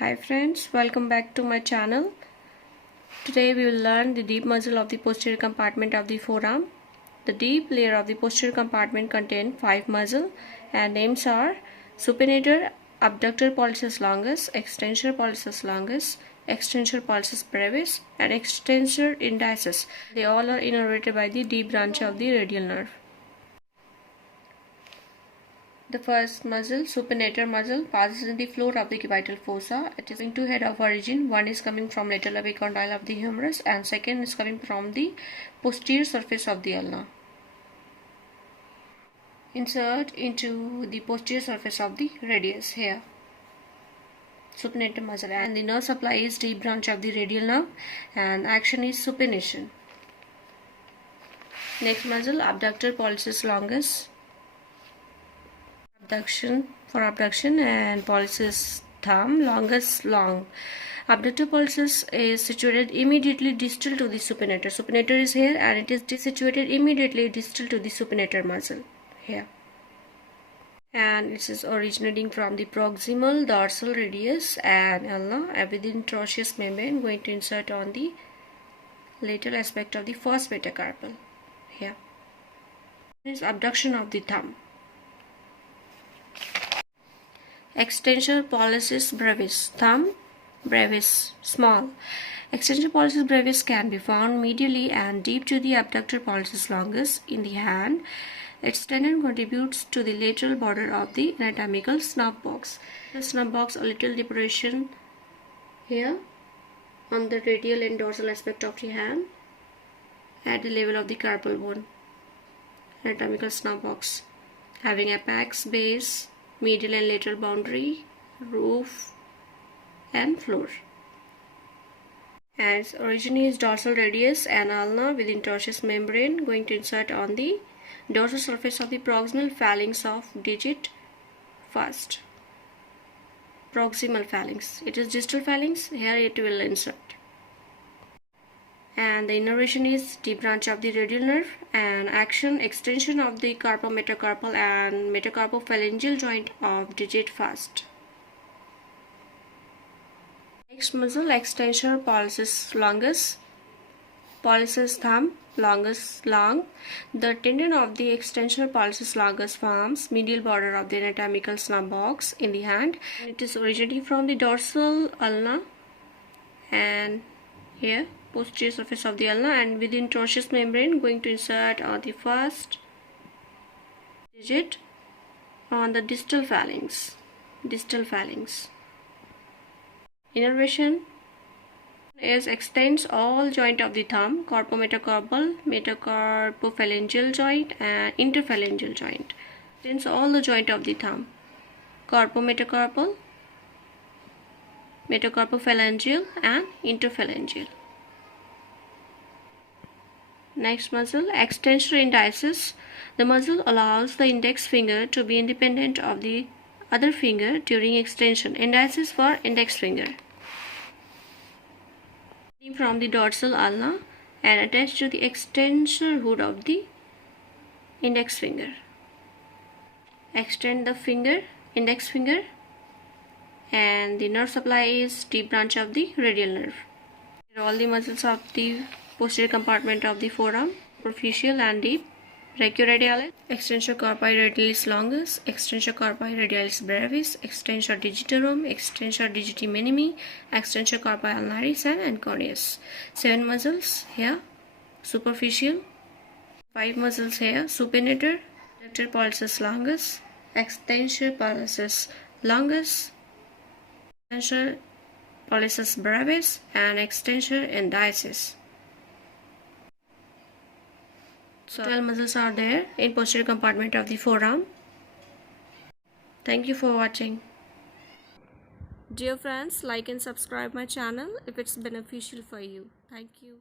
Hi friends, welcome back to my channel. Today we will learn the deep muscle of the posterior compartment of the forearm. The deep layer of the posterior compartment contains 5 muscles and names are supinator, abductor pollicis longus, extensor pollicis longus, extensor pollicis brevis, and extensor in Diocese. They all are innervated by the deep branch of the radial nerve. The first muscle, supinator muscle, passes in the floor of the cubital fossa. It is in two head of origin. One is coming from lateral epicondyle of the humerus and second is coming from the posterior surface of the ulna. Insert into the posterior surface of the radius here. Supinator muscle, and the nerve supply is deep branch of the radial nerve and action is supination. Next muscle, abductor pollicis longus. Abduction and pollicis thumb, longus long. Abductor pollicis is situated immediately distal to the supinator. Supinator is here and it is situated immediately distal to the supinator muscle here. And it is originating from the proximal dorsal radius and ulna and within trochleus membrane, going to insert on the lateral aspect of the first metacarpal here. This is abduction of the thumb. Extensor pollicis brevis, thumb, brevis, small. Extensor pollicis brevis can be found medially and deep to the abductor pollicis longus in the hand. Its tendon contributes to the lateral border of the anatomical snuff box. The snuff box, a little depression here on the radial and dorsal aspect of the hand at the level of the carpal bone. Anatomical snuff box having apex, base, medial and lateral boundary, roof and floor. And its origin is dorsal radius and ulna within trochleus membrane, going to insert on the dorsal surface of the proximal phalanx of digit first. Proximal phalanx. It is distal phalanx, here it will insert. And the innervation is deep branch of the radial nerve and action extension of the carpometacarpal and metacarpophalangeal joint of digit first. Next muscle, extensor pollicis longus, pollicis thumb, longus long. The tendon of the extensor pollicis longus forms medial border of the anatomical snuff box in the hand. It is originating from the dorsal ulna and here posterior surface of the ulna and within trochleus membrane, going to insert on the first digit on the distal phalanx. Innervation is extends all joint of the thumb, carpometacarpal, metacarpophalangeal joint and interphalangeal joint. Extends all the joint of the thumb, carpometacarpal, metacarpophalangeal and interphalangeal. Next muscle, extensor in Diocese. The muscle allows the index finger to be independent of the other finger during extension. Indices for index finger. From the dorsal ulna and attached to the extensor hood of the index finger. Extend the finger, index finger, and the nerve supply is deep branch of the radial nerve. Here are all the muscles of the posterior compartment of the forearm, superficial and deep, brachioradialis, extensor carpi radialis longus, extensor carpi radialis brevis, extensor digitorum, extensor digiti minimi, extensor carpi ulnaris and anconeus. 7 muscles here, superficial, 5 muscles here, supinator, abductor pollicis longus, extensor pollicis longus, extensor pollicis brevis and extensor in Diocese. So 12 muscles are there in posterior compartment of the forearm. Thank you for watching. Dear friends, like and subscribe my channel if it's beneficial for you. Thank you.